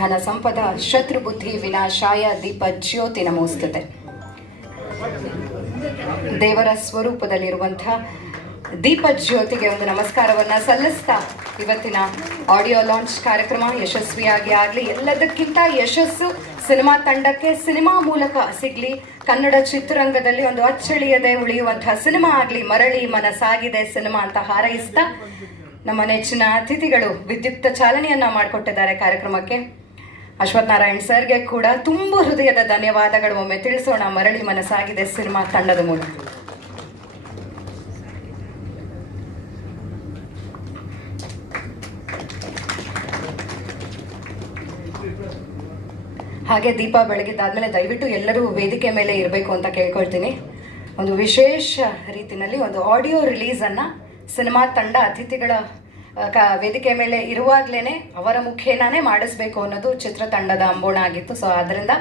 ಧನ ಸಂಪದ ಶತ್ರು ಬುದ್ಧಿ ವಿನಾಶಾಯ ದೀಪ ಜ್ಯೋತಿ ನಮೋಸ್ತುತೆ. ದೇವರ ಸ್ವರೂಪದಲ್ಲಿರುವಂತಹ ದೀಪ ಜ್ಯೋತಿಗೆ ಒಂದು ನಮಸ್ಕಾರವನ್ನ ಸಲ್ಲಿಸ್ತಾ ಇವತ್ತಿನ ಆಡಿಯೋ ಲಾಂಚ್ ಕಾರ್ಯಕ್ರಮ ಯಶಸ್ವಿಯಾಗಿ ಆಗಲಿ. ಎಲ್ಲದಕ್ಕಿಂತ ಯಶಸ್ಸು ಸಿನಿಮಾ ತಂಡಕ್ಕೆ ಸಿನಿಮಾ ಮೂಲಕ ಸಿಗ್ಲಿ. ಕನ್ನಡ ಚಿತ್ರರಂಗದಲ್ಲಿ ಒಂದು ಅಚ್ಚಳಿಯದೆ ಉಳಿಯುವಂತಹ ಸಿನಿಮಾ ಆಗಲಿ. ಮರಳಿ ಮನಸಾಗಿದೆ ಸಿನಿಮಾ ಅಂತ ಹಾರೈಸ್ತಾ ನಮ್ಮ ನೆಚ್ಚಿನ ಅತಿಥಿಗಳು ವಿದ್ಯುಕ್ತ ಚಾಲನೆಯನ್ನ ಮಾಡಿಕೊಟ್ಟಿದ್ದಾರೆ ಕಾರ್ಯಕ್ರಮಕ್ಕೆ. ಅಶ್ವಥ್ ನಾರಾಯಣ್ ಸರ್ಗೆ ಕೂಡ ತುಂಬು ಹೃದಯದ ಧನ್ಯವಾದಗಳು ಒಮ್ಮೆ ತಿಳಿಸೋಣ ಮರಳಿ ಮನಸಾಗಿದೆ ಸಿನಿಮಾ ತಂಡದ ಮೂಲಕ. ಹಾಗೆ ದೀಪ ಬೆಳಗಿದ್ದಾದ್ಮೇಲೆ ದಯವಿಟ್ಟು ಎಲ್ಲರೂ ವೇದಿಕೆ ಮೇಲೆ ಇರಬೇಕು ಅಂತ ಕೇಳ್ಕೊಳ್ತೀನಿ. ಒಂದು ವಿಶೇಷ ರೀತಿಯಲ್ಲಿ ಒಂದು ಆಡಿಯೋ ರಿಲೀಸನ್ನು ಸಿನಿಮಾ ತಂಡ ಅತಿಥಿಗಳ ವೇದಿಕೆ ಮೇಲೆ ಇರುವಾಗಲೇ ಅವರ ಮುಖೇನಾನೇ ಮಾಡಿಸ್ಬೇಕು ಅನ್ನೋದು ಚಿತ್ರತಂಡದ ಅಂಬೋಣ ಆಗಿತ್ತು. ಸೊ ಅದರಿಂದ